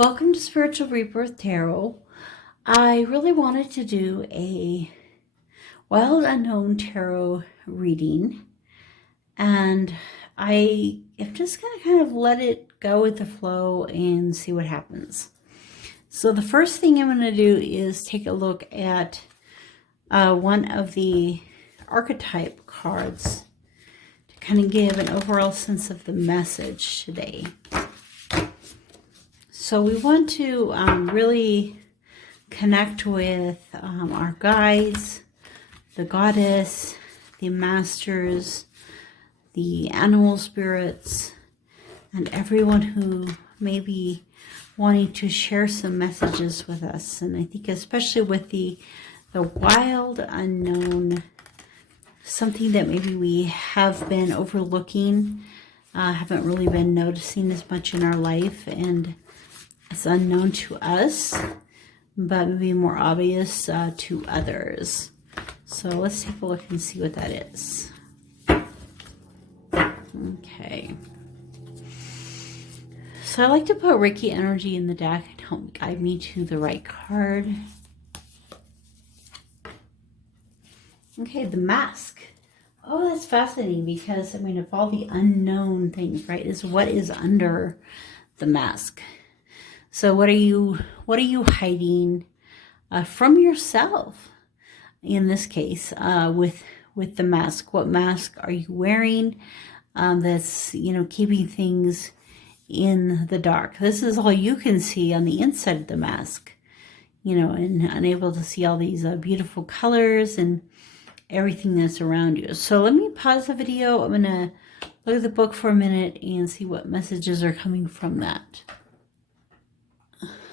Welcome to Spiritual Rebirth Tarot. I really wanted to do a wild unknown tarot reading, and I am just going to kind of let it go with the flow and see what happens. So the first thing I'm going to do is take a look at one of the archetype cards to kind of give an overall sense of the message today. So we want to really connect with our guides, the goddess, the masters, the animal spirits, and everyone who may be wanting to share some messages with us. And I think especially with the wild unknown, something that maybe we have been overlooking, haven't really been noticing as much in our life, and it's unknown to us, but maybe more obvious to others. So let's take a look and see what that is. Okay. So I like to put Reiki energy in the deck and help guide me to the right card. Okay, the mask. Oh, that's fascinating because, I mean, of all the unknown things, right, is what is under the mask. So what are you hiding from yourself? In this case, with the mask, what mask are you wearing? That's keeping things in the dark. This is all you can see on the inside of the mask, and unable to see all these beautiful colors and everything that's around you. So let me pause the video. I'm gonna look at the book for a minute and see what messages are coming from that.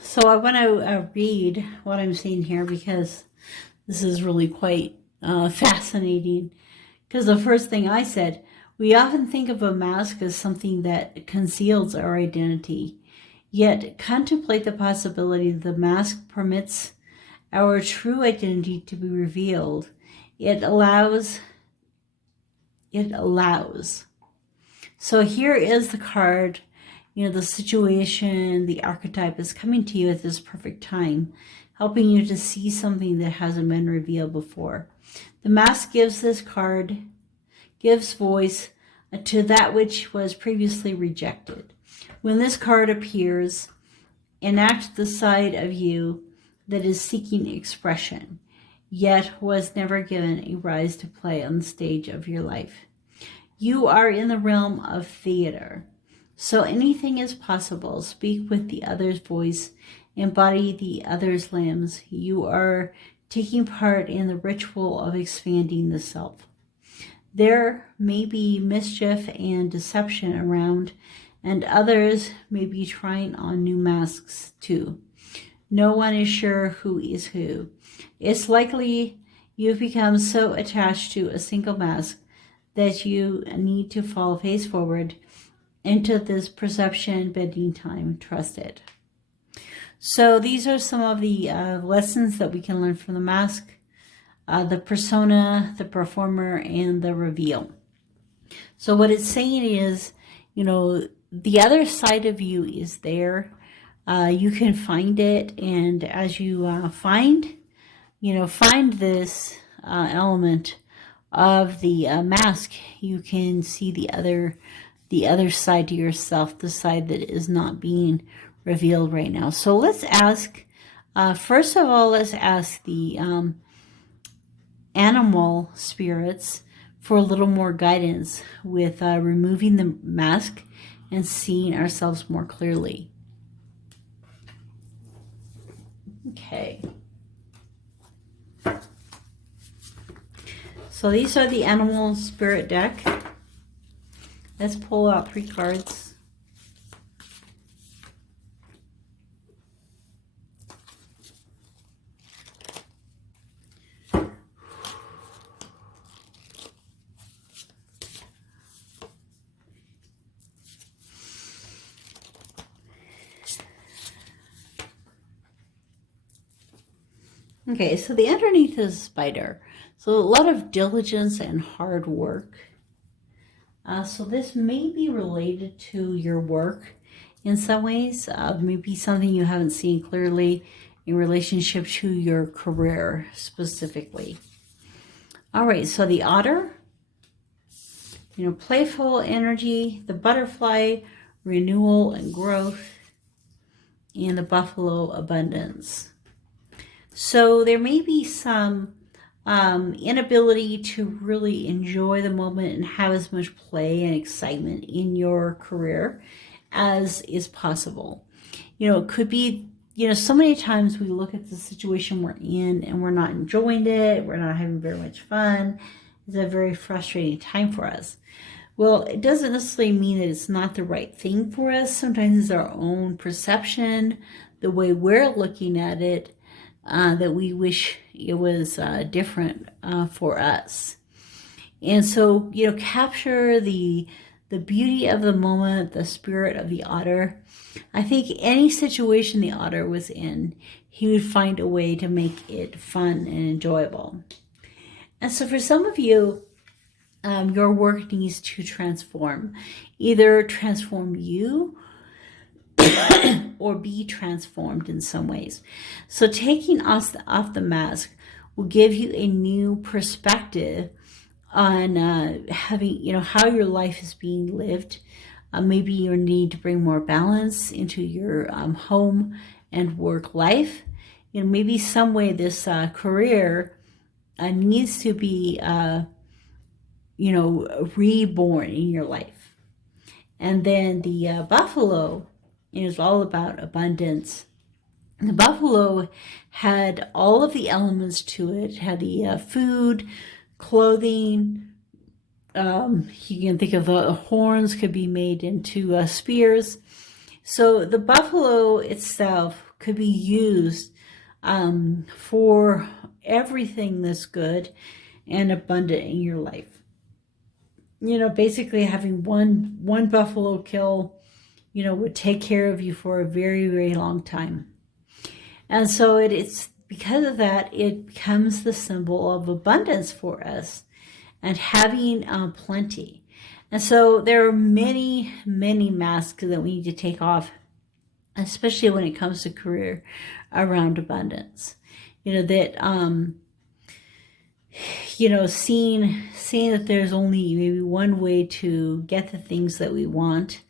So I want to read what I'm seeing here because this is really quite fascinating. Because the first thing I said, we often think of a mask as something that conceals our identity. Yet contemplate the possibility that the mask permits our true identity to be revealed. It allows. So here is the card. The situation, the archetype is coming to you at this perfect time, helping you to see something that hasn't been revealed before. The mask gives voice to that which was previously rejected. When this card appears, enact the side of you that is seeking expression, yet was never given a rise to play on the stage of your life. You are in the realm of theater. So anything is possible. Speak with the other's voice. Embody the other's limbs. You are taking part in the ritual of expanding the self. There may be mischief and deception around, and others may be trying on new masks too. No one is sure who is who. It's likely you've become so attached to a single mask that you need to fall face forward into this perception bending time. Trust it. So these are some of the lessons that we can learn from the mask, the persona, the performer, and the reveal. So what it's saying is, the other side of you is there. You can find it, and as you find this element of the mask, you can see the other side to yourself, the side that is not being revealed right now. So let's ask, first of all, the animal spirits for a little more guidance with removing the mask and seeing ourselves more clearly. Okay. So these are the animal spirit deck. Let's pull out 3 cards. Okay, so the underneath is a spider. So a lot of diligence and hard work. So this may be related to your work in some ways. Maybe something you haven't seen clearly in relationship to your career specifically. All right, so the Otter, playful energy, the Butterfly, renewal and growth, and the Buffalo, abundance. So there may be some inability to really enjoy the moment and have as much play and excitement in your career as is possible. It could be, so many times we look at the situation we're in and we're not enjoying it. We're not having very much fun. It's a very frustrating time for us. Well, it doesn't necessarily mean that it's not the right thing for us. Sometimes it's our own perception, the way we're looking at it, that we wish it was different for us. And so, capture the beauty of the moment, the spirit of the Otter. I think any situation the Otter was in, he would find a way to make it fun and enjoyable. And so for some of you, your work needs to transform. Either transform you or be transformed in some ways. So taking off the mask will give you a new perspective on having, how your life is being lived. Maybe you need to bring more balance into your home and work life. Maybe some way this career needs to be, reborn in your life. And then the Buffalo is all about abundance. The Buffalo had all of the elements to it. It had the food, clothing. You can think of the horns could be made into spears. So the buffalo itself could be used for everything that's good and abundant in your life. Basically having one buffalo kill, would take care of you for a very, very long time. And so it's because of that, it becomes the symbol of abundance for us and having plenty. And so there are many, many masks that we need to take off, especially when it comes to career around abundance. Seeing that there's only maybe one way to get the things that we want.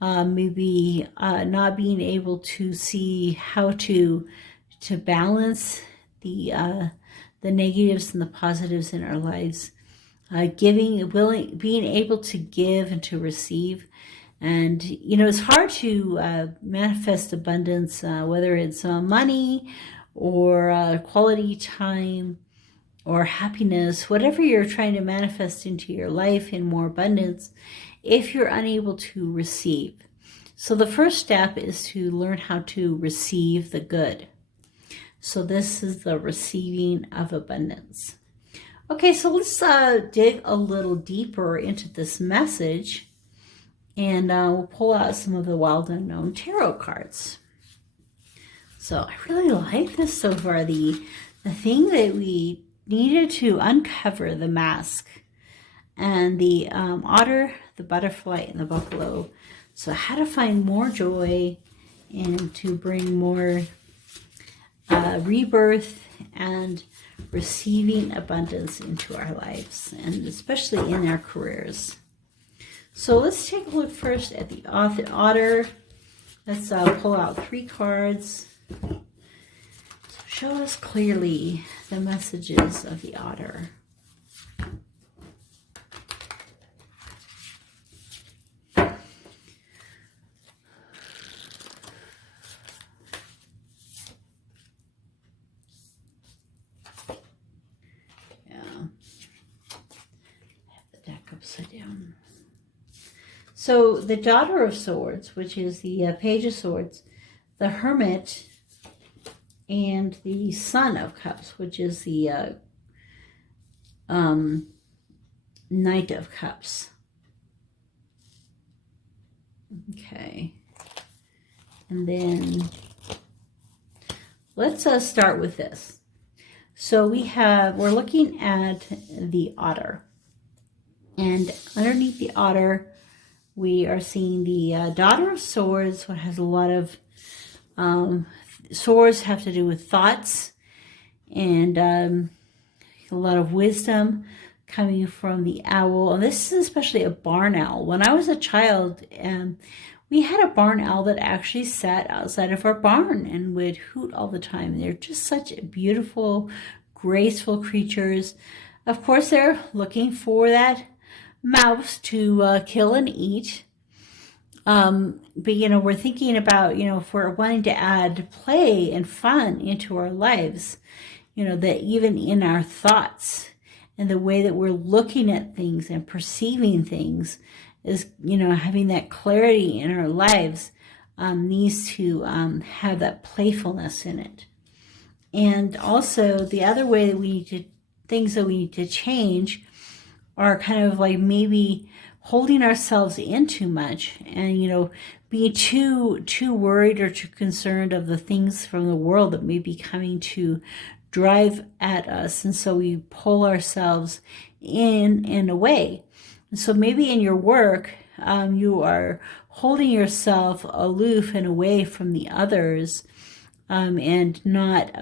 Maybe not being able to see how to balance the negatives and the positives in our lives. Being able to give and to receive. And, it's hard to manifest abundance, whether it's money or quality time or happiness, whatever you're trying to manifest into your life in more abundance, if you're unable to receive. So the first step is to learn how to receive the good. So this is the receiving of abundance. Okay, so let's dig a little deeper into this message, and we'll pull out some of the Wild Unknown Tarot cards. So I really like this so far. The thing that we needed to uncover the mask and the Otter, the Butterfly, and the Buffalo. So how to find more joy and to bring more rebirth and receiving abundance into our lives, and especially in our careers. So let's take a look first at the Otter. Let's pull out 3 cards. So show us clearly the messages of the Otter. Upside down. So the Daughter of Swords, which is the Page of Swords, the Hermit, and the Son of Cups, which is the Knight of Cups. Okay. And then let's start with this. So we're looking at the Otter. And underneath the Otter, We are seeing the Daughter of Swords, which has a lot of, swords have to do with thoughts and a lot of wisdom coming from the owl. And this is especially a barn owl. When I was a child, we had a barn owl that actually sat outside of our barn and would hoot all the time. They're just such beautiful, graceful creatures. Of course, they're looking for that mouse to kill and eat. But, you know, we're thinking about, you know, if we're wanting to add play and fun into our lives, you know, that even in our thoughts and the way that we're looking at things and perceiving things is, you know, having that clarity in our lives needs to have that playfulness in it. And also the other way that we need to, things that we need to change are kind of like maybe holding ourselves in too much and, you know, being too worried or too concerned of the things from the world that may be coming to drive at us. And so we pull ourselves in and away. And so maybe in your work, you are holding yourself aloof and away from the others, and not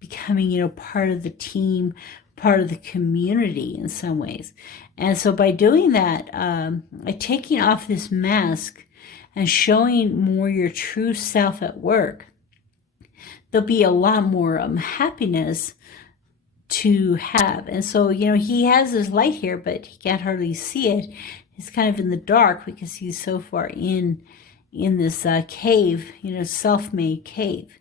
becoming, you know, part of the team, part of the community in some ways. And so by doing that, by taking off this mask and showing more your true self at work, there'll be a lot more happiness to have. And so, you know, he has his light here, but he can't hardly see it. He's kind of in the dark because he's so far in this cave, you know, self-made cave.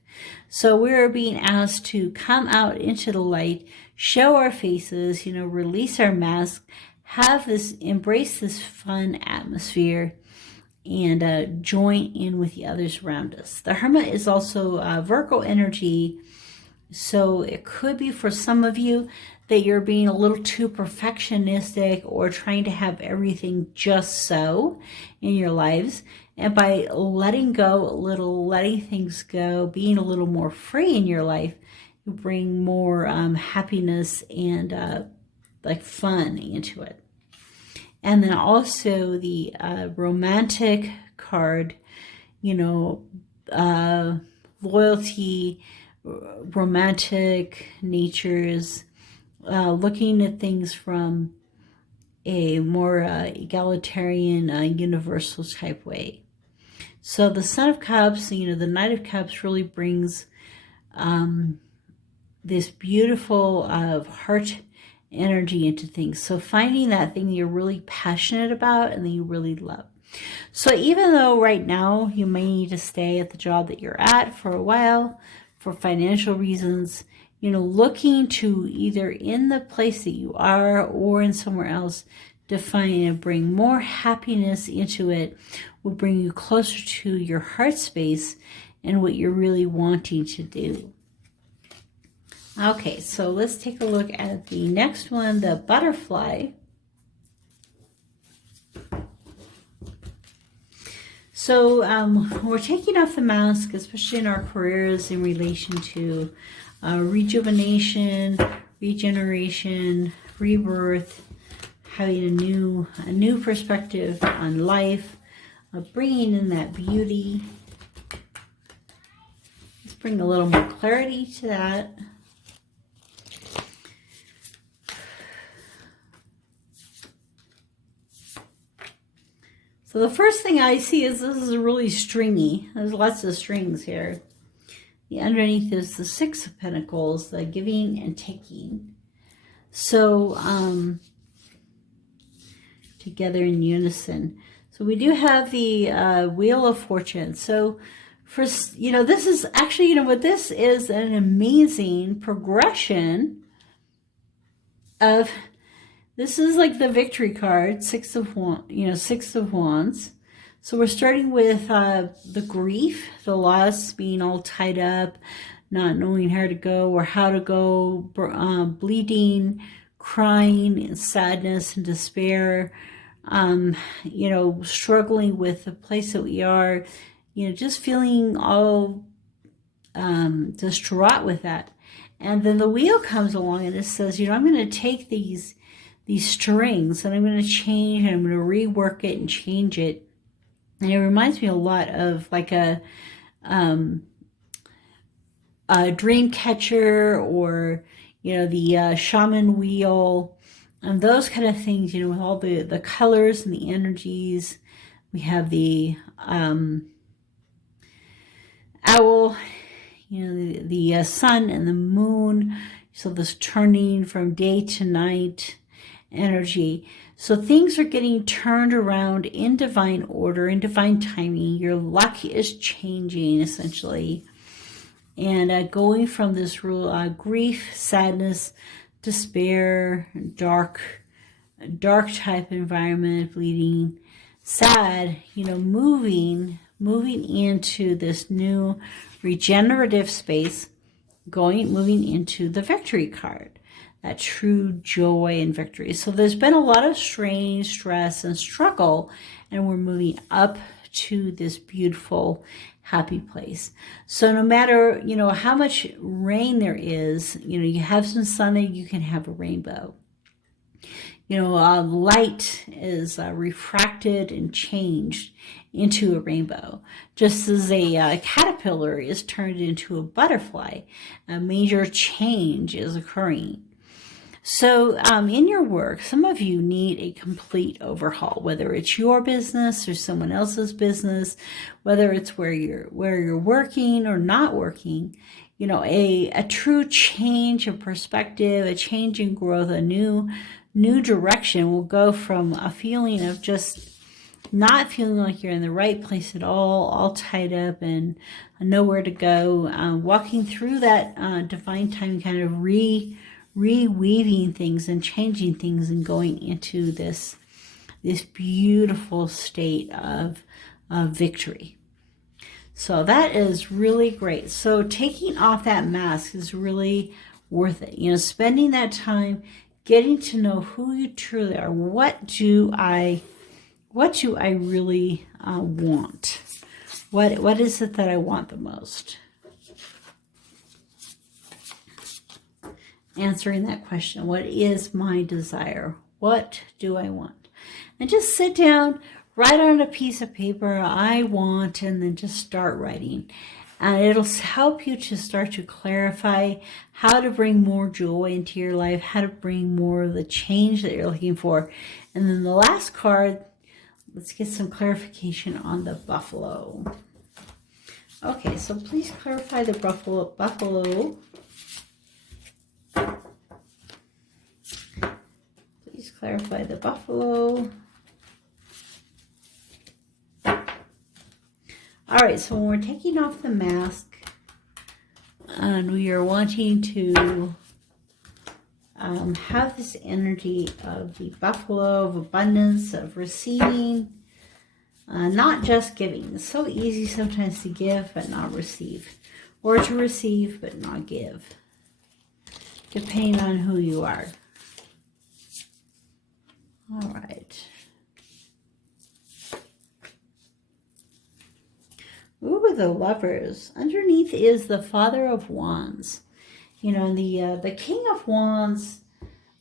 So we're being asked to come out into the light, show our faces, you know, release our mask, have this, embrace this fun atmosphere, and join in with the others around us. The Hermit is also Virgo energy, so it could be for some of you that you're being a little too perfectionistic or trying to have everything just so in your lives. And by letting go a little, letting things go, being a little more free in your life, you bring more happiness and like fun into it. And then also the romantic card, you know, loyalty, romantic natures, looking at things from a more egalitarian, universal type way. So the Son of Cups, you know, the Knight of Cups really brings this beautiful heart energy into things. So finding that thing that you're really passionate about and that you really love. So even though right now you may need to stay at the job that you're at for a while for financial reasons, you know, looking to either in the place that you are or in somewhere else to find and bring more happiness into it will bring you closer to your heart space and what you're really wanting to do. Okay, so let's take a look at the next one, the butterfly. So we're taking off the mask, especially in our careers in relation to rejuvenation, regeneration, rebirth, having a new perspective on life, bringing in that beauty. Let's bring a little more clarity to that. So the first thing I see is this is really stringy. There's lots of strings here. The underneath is the Six of Pentacles, the giving and taking. So together in unison. So we do have the Wheel of Fortune. So for, you know, this is actually, you know what, this is an amazing progression of, this is like the victory card, Six of Wands. So we're starting with the grief, the loss, being all tied up, not knowing where to go or how to go, bleeding, crying, and sadness and despair, you know, struggling with the place that we are, you know, just feeling all distraught with that. And then the wheel comes along and it says, you know, I'm going to take these strings, and I'm going to change, and I'm going to rework it and change it. And it reminds me a lot of like a dream catcher, or the shaman wheel, and those kind of things, with all the colors and the energies. We have the owl, the sun and the moon, so this turning from day to night energy. So things are getting turned around in divine order, in divine timing. Your luck is changing, essentially. And going from this grief, sadness, despair, dark type environment, bleeding, sad, moving into this new regenerative space, moving into the victory card, that true joy and victory. So there's been a lot of strain, stress, and struggle, and we're moving up to this beautiful, happy place. So no matter, how much rain there is, you have some sun and you can have a rainbow. Light is refracted and changed into a rainbow, just as a caterpillar is turned into a butterfly. A major change is occurring. So in your work, some of you need a complete overhaul, whether it's your business or someone else's business, whether it's where you're working or not working. A true change of perspective, a change in growth, a new direction will go from a feeling of just not feeling like you're in the right place at all tied up and nowhere to go, walking through that divine time, kind of reweaving things and changing things and going into this beautiful state of victory. So that is really great. So taking off that mask is really worth it. Spending that time getting to know who you truly are. What do I really want? What is it that I want the most? Answering that question. What is my desire? What do I want? And just sit down, write on a piece of paper, I want, and then just start writing. And it'll help you to start to clarify how to bring more joy into your life, how to bring more of the change that you're looking for. And then the last card, let's get some clarification on the buffalo. Okay, so please clarify the buffalo. Please clarify the buffalo. All right, so when we're taking off the mask and we are wanting to have this energy of the buffalo, of abundance, of receiving, not just giving. It's so easy sometimes to give but not receive, or to receive but not give, depending on who you are. All right. Ooh, the Lovers. Underneath is the Father of Wands. The King of Wands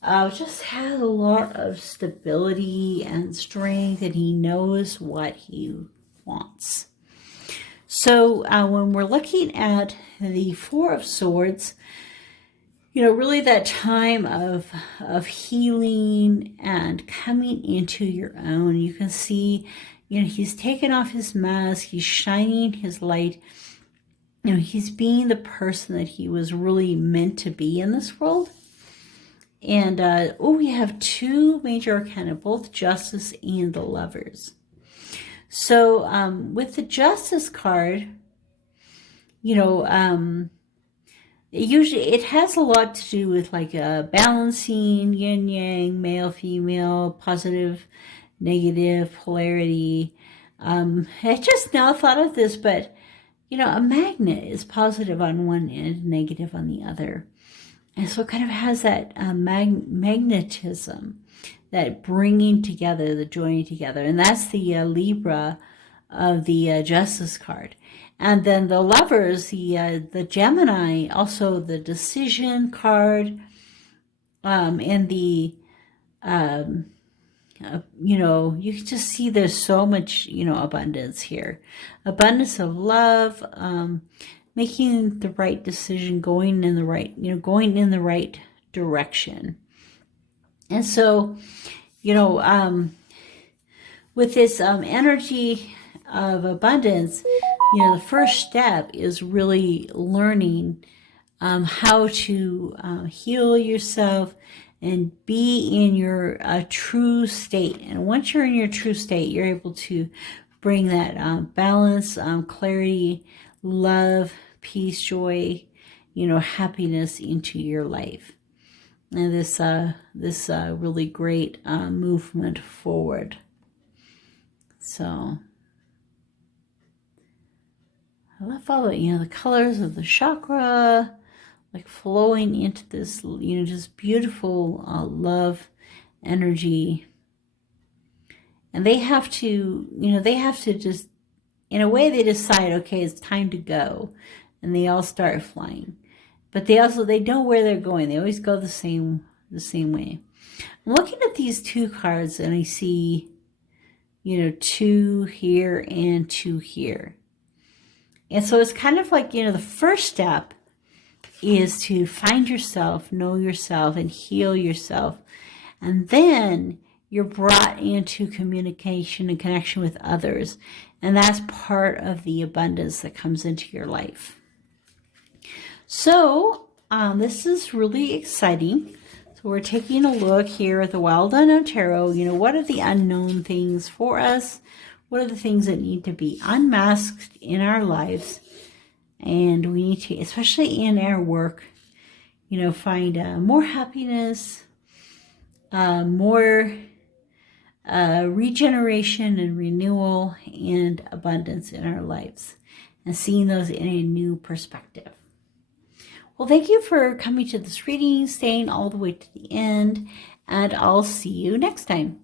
just has a lot of stability and strength, and he knows what he wants. So when we're looking at the Four of Swords, really that time of healing and coming into your own. You can see, he's taken off his mask, he's shining his light. He's being the person that he was really meant to be in this world. And, we have two major arcana, both Justice and the Lovers. So with the Justice card, it has a lot to do with like balancing, yin yang, male, female, positive, negative, polarity. I just now thought of this, but a magnet is positive on one end, negative on the other. And so it kind of has that magnetism, that bringing together, the joining together. And that's the Libra of the Justice card. And then the Lovers, the Gemini, also the Decision card, and the you know, you can just see there's so much, you know, abundance here. Abundance of love, making the right decision, going in the right, you know, going in the right direction. And so, you know, with this energy of abundance, you know, the first step is really learning how to heal yourself and be in your true state. And once you're in your true state, you're able to bring that balance, clarity, love, peace, joy, you know, happiness into your life. And this really great movement forward. So I love all the, you know, the colors of the chakra, like flowing into this, you know, just beautiful love energy. And they have to, you know, they have to just, in a way, they decide, okay, it's time to go. And they all start flying. But they know where they're going. They always go the same way. I'm looking at these two cards and I see, you know, 2 here and 2 here. And so it's kind of like, you know, the first step is to find yourself, know yourself, and heal yourself. And then you're brought into communication and connection with others. And that's part of the abundance that comes into your life. So this is really exciting. So we're taking a look here at the Wild Unknown Tarot. You know, what are the unknown things for us? What are the things that need to be unmasked in our lives? And we need to, especially in our work, you know, find more happiness, more regeneration and renewal and abundance in our lives, and seeing those in a new perspective. Well, thank you for coming to this reading, staying all the way to the end, and I'll see you next time.